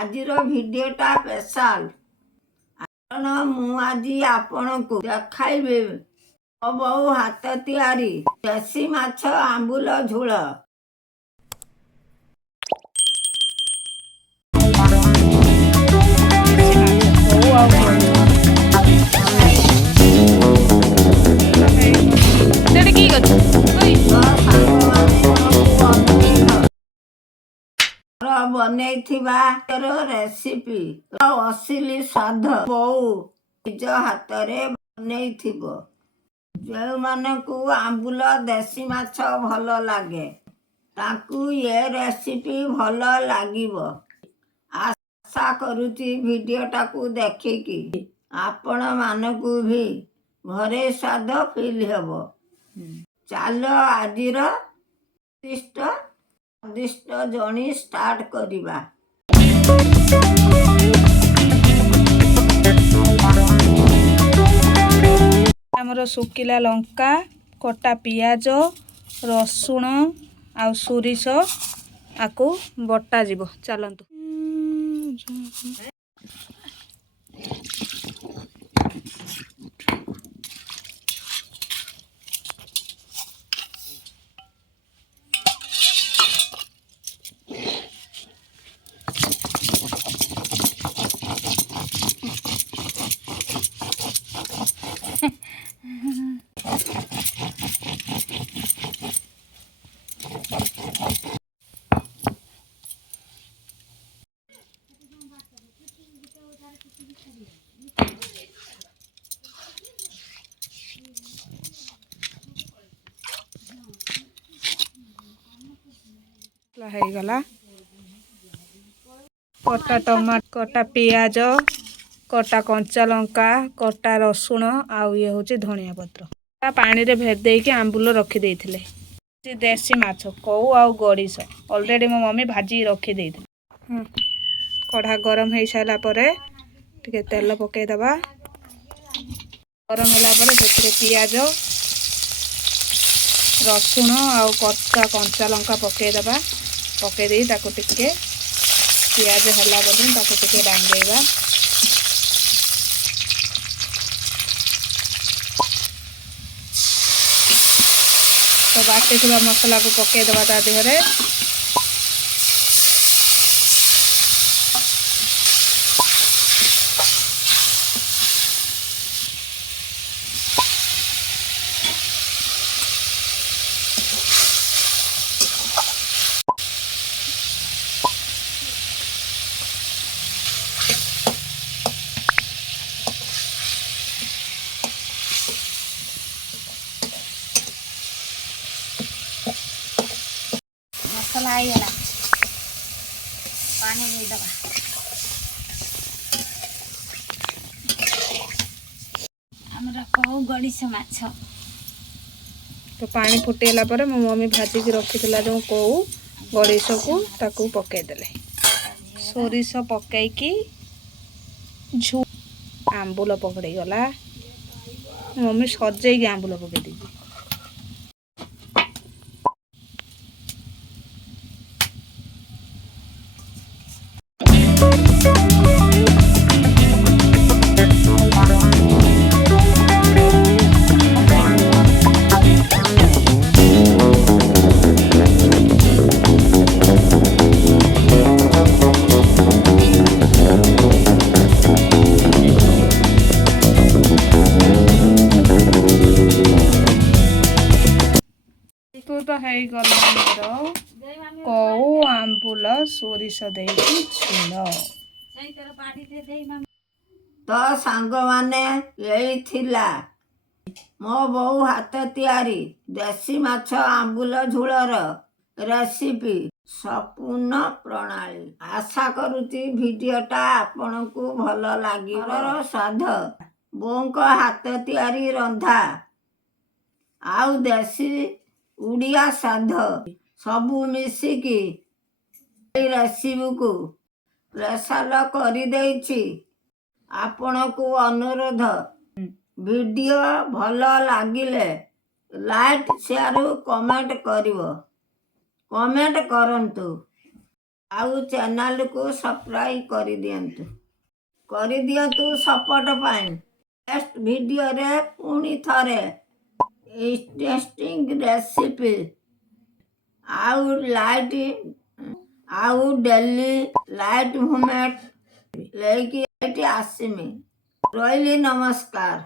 आजिर भिडियोटा special कारण मु आज आपनकु देखाइबे मो बहु हाथ तियारी देसी माछ आंबुल झोल। बनैथिबा रेसिपी असली स्वाद बहु निज हाथ रे बनैथिबो। जो मानकु आंबुल देसी माछ भल लागे ताकू ये रेसिपी भल लागिबो। आशा करूची वीडियोटा को देखिकी आपण मानकु भी घरे स्वाद फील हेबो। चलो आजिर स्वादिष्ट जर्नी स्टार्ट करिबा। आमर सुखिला लंका कटा पियाज रसुण आ सोरिष आकु बटा जीव चलतु। गला कटा टमाटर कटा पियाज कटा कंचा लंका कटा रसुण आउ ये हूँ धनिया पत्र पानी रे भेदे के आंबुल रखी देथिले। देसी माछ कौ आउ गड़ीश ऑलरेडी मो मम्मी भाजी रखी देथिले। कढ़ा गरम हो सारा पर टिके तेल पकई दबा। गरम होला पर से पियाज रसुण आउ कटा कंचा लंका पकई दबा। पकई दे ताको टिके पियाज होला बदन ताको टिके डांगेबा। तो बाटे थोड़ा मसला को पकई दबा ता देहरे। मसला आईगला पानी दे दबा। हमरा कहू गड़ीश माछ तो पानी फुटेला पर मो मम्मी भाजी की रखिथिला जो कहू गड़ीश को ताकू पकई देले। सोरिष पकई की झू आंबुल पकड़ी गला। मम्मी सजे की आंबुल पकई दी। तो है गला कौ आंबुल सोरिष दे झोल। तो सांग माने यही थिला मो बहु हाथ तियारी देसी माछ आंबुल झोलर रेसिपी संपूर्ण प्रणाली। आशा करूची वीडियोटा आपनकु भल लागिबो। स्वाद बोंक हाथ तियारी रंधा आउ देसी उड़िया स्वाद सबू मिसिकी रेसिपी को स्पेशल करी देछि। आपनकु अनुरोध वीडियो भल लागिले लाइक शेयर कमेंट करिवो। कमेंट करंतु। आउ चैनल को सब्सक्राइब କରିଦିଅନ୍ତୁ ସପୋର୍ଟ ପାଇଁ। ନେକ୍ସଟ ଭିଡ଼ିଓରେ ପୁଣି ଥରେ ଇଣ୍ଟରେଷ୍ଟିଂ ରେସିପି ଆଉ ଡେଲି ଲାଇଟ୍ ମୁଭମେଣ୍ଟ ନେଇକି ଏଠି ଆସିମି। ରହିଲି, ନମସ୍କାର।